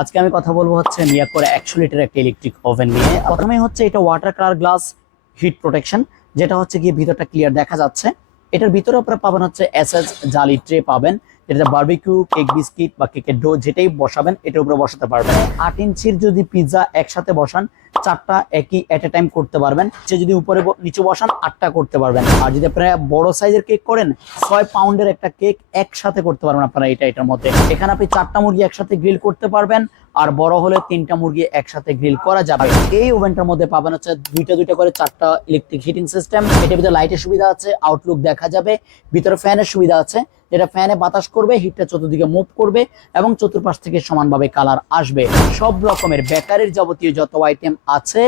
আজকে আমি কথা বলব হচ্ছে মিয়াকোর একশো লিটার একটা ইলেকট্রিক ওভেন নিয়ে। প্রথমে হচ্ছে এটা water colour glass heat protection যেটা হচ্ছে গিয়ে ভিতরটা ক্লিয়ার দেখা যাচ্ছে। এটার ভিতরে আপনারা পাবেন হচ্ছে এস এস জালি ট্রে পাবেন যেটা বার্বিকিউ কেক বিস্কিট বা কেকের ডো যেটাই বসাবেন, এটার উপরে বসাতে পারবেন। আট ইঞ্চির যদি পিৎজা একসাথে বসান চারটা একই এট এ টাইম করতে পারবেন। সে যদি উপরে নিচে বসান, আটটা করতে পারবেন। আর যদি আপনারা বড় সাইজের কেক করেন, ছয় পাউন্ডের একটা কেক একসাথে করতে পারবেন আপনারা এটা, এটার মধ্যে। এখানে আপনি চারটা মুরগি একসাথে গ্রিল করতে পারবেন। আর বড় হলে তিনটা মুরগি একসাথে গ্রিল করা যাবে। এই ওভেনটার মধ্যে পাবেন হচ্ছে দুইটা দুইটা করে চারটা ইলেকট্রিক হিটিং সিস্টেম এটার ভিতরে লাইটের সুবিধা আছে আউটলুক দেখা যাবে। ভিতরে ফ্যানের সুবিধা আছে, যেটা ফ্যানে বাতাস করবে হিটটা চতুর্দিকে মুভ করবে এবং চতুর্পাশ থেকে সমানভাবে কালার আসবে। সব রকমের বেকারির যাবতীয় যত আইটেম আছে,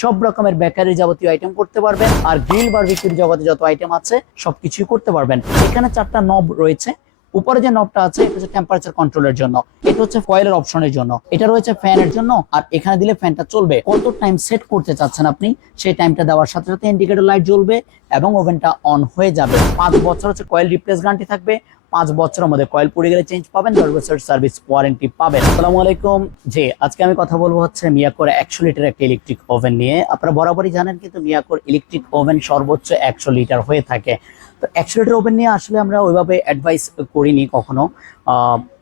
সব রকমের বেকারির যাবতীয় আইটেম করতে পারবেন। আর গ্রিল বারবিকিউর জগতে যত আইটেম আছে, সবকিছুই করতে পারবেন। এখানে চারটা নব রয়েছে। উপরে যে নবটা আছে, এটা হচ্ছে টেম্পারেচার কন্ট্রোলের জন্য। এটা হচ্ছে ফয়েলের অপশনের জন্য। এটা রয়েছে ফ্যানের জন্য, আর এখানে দিলে ফ্যানটা চলবে। কত টাইম সেট করতে চাচ্ছেন আপনি, সেই টাইমটা দেওয়ার সাথে সাথে ইন্ডিকেটর লাইট জ্বলবে এবং ওভেনটা অন হয়ে যাবে। পাঁচ বছর হচ্ছে কয়েল রিপ্লেস গ্যারান্টি থাকবে। পাঁচ বছরের মধ্যে কয়েল পুড়ে গেলে চেঞ্জ পাবেন, দশ বছর সার্ভিস ওয়ারেন্টি পাবেন। আসসালামু আলাইকুম। জি, আজকে আমি কথা বলব হচ্ছে মিয়াকোর একশো লিটার একটা ইলেকট্রিক ওভেন নিয়ে। আপনারা বরাবরই জানেন, কিন্তু মিয়াকোর ইলেকট্রিক ওভেন সর্বোচ্চ একশো লিটার হয়ে থাকে। তো একশো লিটার ওভেন নিয়ে আসলে আমরা ওইভাবে অ্যাডভাইস করিনি কখনো।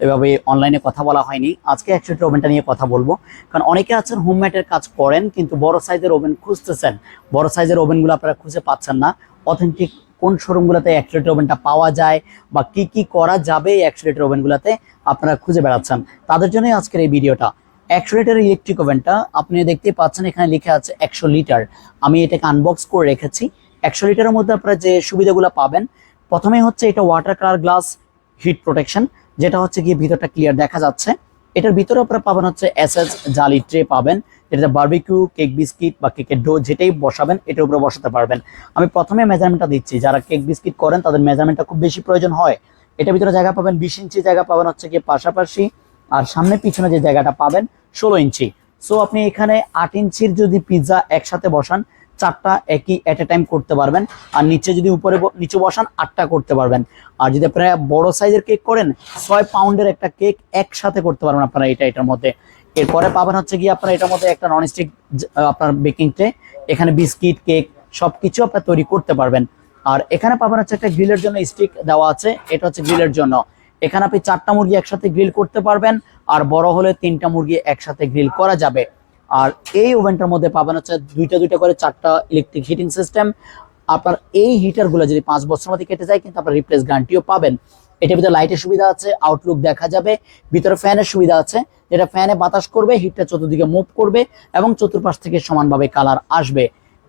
এভাবে অনলাইনে কথা বলা হয়নি। আজকে একশো লিটার ওভেনটা নিয়ে কথা বলব। কারণ অনেকে আছেন হোমমেটের কাজ করেন, কিন্তু বড় সাইজের ওভেন খুঁজতেছেন। বড় সাইজের ওভেনগুলো আপনারা খুঁজে পাচ্ছেন না। অথেন্টিক কোন শোরুমগুলোতে একশো লিটার ওভেনটা পাওয়া যায় বা কি কি করা যাবে এই একশো লিটার ওভেনগুলোতে আপনারা খুঁজে বেড়াচ্ছেন। তাদের জন্যই আজকের এই ভিডিওটা একশো লিটার ইলেকট্রিক ওভেনটা আপনি দেখতেই পাচ্ছেন, এখানে লেখা আছে একশো লিটার। আমি এটাকে আনবক্স করে রেখেছি। একশো লিটারের মধ্যে আপনারা যে সুবিধাগুলো পাবেন প্রথমে হচ্ছে এটা water colour glass heat protection যেটা হচ্ছে গিয়ে ভিতরটা ক্লিয়ার দেখা যাচ্ছে। এটার ভিতরে আপনারা পাবেন হচ্ছে এসএস জালি ট্রে পাবেন যেটা বারবিকিউ কেক বিস্কিট বা কেকের ডো যেটাই বসাবেন, এটার উপরে বসাতে পারবেন। আমি প্রথমে মেজারমেন্টটা দিচ্ছি, যারা কেক বিস্কিট করেন তাদের মেজারমেন্টটা খুব বেশি প্রয়োজন হয়। এটার ভিতরে জায়গা পাবেন বিশ ইঞ্চি, জায়গা পাবেন হচ্ছে গিয়ে পাশাপাশি, আর সামনে পিছনে যে জায়গাটা পাবেন ষোলো ইঞ্চি। সো আপনি এখানে আট ইঞ্চির যদি পিৎজা একসাথে বসান চারটা একই এট এ টাইম করতে পারবেন। আর নিচে যদি উপরে নিচে বসান, আটটা করতে পারবেন। আর যদি আপনারা বড় সাইজের কেক করেন, ছয় পাউন্ডের একটা কেক একসাথে করতে পারবেন আপনারা এটা, এটার মধ্যে। এরপরে পাবেন হচ্ছে গিয়ে আপনারা এটার মধ্যে একটা ননস্টিক আপনার বেকিং ট্রে এখানে বিস্কিট কেক সবকিছু আপনারা তৈরি করতে পারবেন। আর এখানে পাবেন হচ্ছে একটা গ্রিলের জন্য স্টিক দেওয়া আছে, এটা হচ্ছে গ্রিলের জন্য। এখানে আপনি চারটা মুরগি একসাথে গ্রিল করতে পারবেন, আর বড় হলে তিনটা মুরগি একসাথে গ্রিল করা যাবে। আর এই ওভেনটার মধ্যে পাবেন হচ্ছে দুইটা দুইটা করে চারটা ইলেকট্রিক হিটিং সিস্টেম আপনার এই হিটারগুলো যদি পাঁচ বছর মধ্যে কেটে যায়, কিন্তু আপনার রিপ্লেস গ্যারান্টিও পাবেন। এটার ভিতরে লাইটের সুবিধা আছে আউটলুক দেখা যাবে, ভিতরে ফ্যানের সুবিধা আছে, যেটা ফ্যানে বাতাস করবে হিটটা চতুর্দিকে মুভ করবে এবং চতুর্পাশ থেকে সমানভাবে কালার আসবে।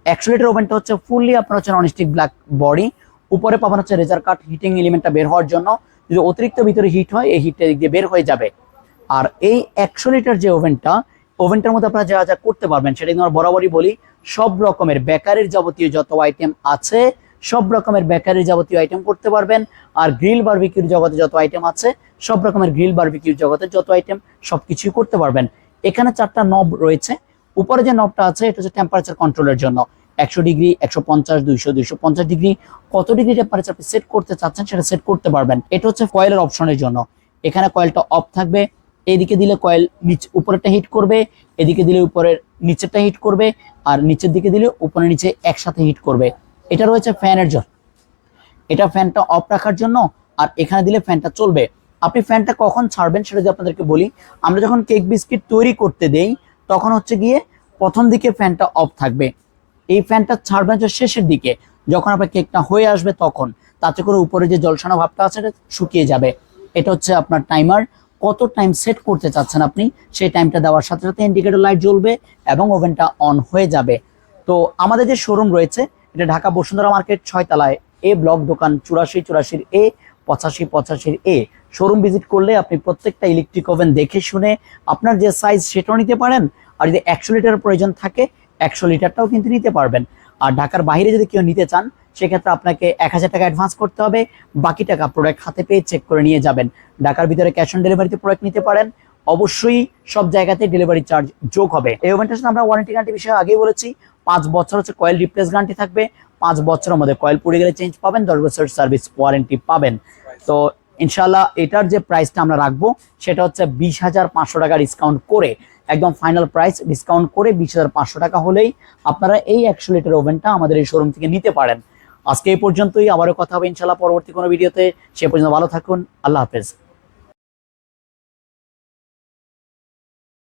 একশো লিটার ওভেনটা হচ্ছে ফুললি আপনার হচ্ছে ননস্টিক ব্ল্যাক বডি উপরে পাবেন হচ্ছে রেজার কাট হিটিং এলিমেন্টটা বের হওয়ার জন্য। যদি অতিরিক্ত ভিতরে হিট হয়, এই হিটটা দিক দিয়ে বের হয়ে যাবে। আর এই একশো লিটার যে ওভেনটা ওভেনটার মধ্যে আপনারা যা যা করতে পারবেন, সেটা কিন্তু আমরা বরাবরই বলি, সব রকমের বেকারির যাবতীয় যত আইটেম আছে, সব রকমের বেকারির যাবতীয় আইটেম করতে পারবেন। আর গ্রিল বারবিকিউর জগতে যত আইটেম আছে, সব রকমের গ্রিল বারবিকিউর জগতে যত আইটেম সব কিছুই করতে পারবেন। এখানে চারটা নব রয়েছে। উপরে যে নবটা আছে, এটা হচ্ছে টেম্পারেচার কন্ট্রোলের জন্য। একশো ডিগ্রি, একশো পঞ্চাশ, দুইশো দুইশো পঞ্চাশ ডিগ্রি। কত ডিগ্রি টেম্পারেচার আপনি সেট করতে চাচ্ছেন, সেটা সেট করতে পারবেন। এটা হচ্ছে কয়েলের অপশনের জন্য। এখানে কয়েলটা অফ থাকবে। এদিকে দিলে কয়েল নিচ উপরেরটা হিট করবে, এদিকে দিলে উপরের নিচেরটা হিট করবে, আর নিচের দিকে দিলে উপরে নিচে একসাথে হিট করবে। এটা রয়েছে ফ্যানের জন্য এটা ফ্যানটা অফ রাখার জন্য, আর এখানে দিলে ফ্যানটা চলবে। আপনি ফ্যানটা কখন ছাড়বেন সেটা যদি আপনাদেরকে বলি, আমরা যখন কেক বিস্কিট তৈরি করতে দেই, তখন হচ্ছে গিয়ে প্রথম দিকে ফ্যানটা অফ থাকবে। এই ফ্যানটা ছাড়বেন হচ্ছে শেষের দিকে। যখন আপনার কেকটা হয়ে আসবে তখন, তাতে করে উপরে যে জলসানো ভাবটা আছে, সেটা শুকিয়ে যাবে। এটা হচ্ছে আপনার টাইমার কত টাইম সেট করতে চাচ্ছেন আপনি, সেই টাইমটা দেওয়ার সাথে সাথে ইন্ডিকেটর লাইট জ্বলবে এবং ওভেনটা অন হয়ে যাবে। তো আমাদের যে শোরুম রয়েছে, এটা ঢাকা বসুন্ধরা মার্কেট ছয়তলায়, এ ব্লক দোকান চুরাশি চুরাশির এ, পঁচাশি পঁচাশির এ। শোরুম ভিজিট করলে আপনি প্রত্যেকটা ইলেকট্রিক ওভেন দেখে শুনে আপনার যে সাইজ সেটাও নিতে পারেন, আর যদি একশো লিটার প্রয়োজন থাকে, একশো লিটারটাও কিন্তু নিতে পারবেন। আর ঢাকার বাইরে যদি কেউ নিতে চান সেক্ষেত্রে আপনাকে এক হাজার টাকা অ্যাডভান্স করতে হবে। বাকি টাকা প্রোডাক্ট হাতে পেয়ে চেক করে নিয়ে যাবেন। ঢাকার ভিতরে ক্যাশ অন ডেলিভারিতে প্রোডাক্ট নিতে পারেন। অবশ্যই সব জায়গাতে ডেলিভারি চার্জ যোগ হবে। এই ওভেন্টের সাথে আমরা ওয়ারেন্টি গ্যারান্টি বিষয়ে আগেই বলেছি, পাঁচ বছর হচ্ছে কয়েল রিপ্লেস গ্যারান্টি থাকবে। পাঁচ বছরের মধ্যে কয়েল পুড়ে গেলে চেঞ্জ পাবেন, দশ বছর সার্ভিস ওয়ারেন্টি পাবেন। তো ইনশাল্লাহ এটার যে প্রাইসটা আমরা রাখব, সেটা হচ্ছে বিশ হাজার পাঁচশো টাকা ডিসকাউন্ট করে, একদম ফাইনাল প্রাইস ডিসকাউন্ট করে বিশ হাজার পাঁচশো টাকা হলেই আপনারা এই একশো লিটার ওভেনটা আমাদের এই শোরুম থেকে নিতে পারেন। আজকে এই পর্যন্তই, আবারও কথা হবে ইনশাল্লাহ পরবর্তী কোনো ভিডিওতে। সে পর্যন্ত ভালো থাকুন, আল্লাহ হাফেজ।